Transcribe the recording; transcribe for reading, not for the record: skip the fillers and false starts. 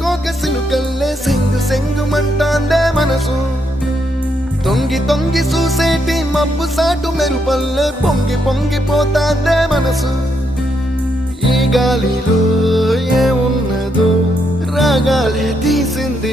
కోక సిలుకల్లే సెంగు సెంగుమంటాందే మనసు తొంగి తొంగి చూసేటి మబ్బు సాటు మెరుపల్లే పొంగి పొంగిపోతాందే మనసు ఈ గాలిలో ఏమున్నదో రాగాలే తీసింది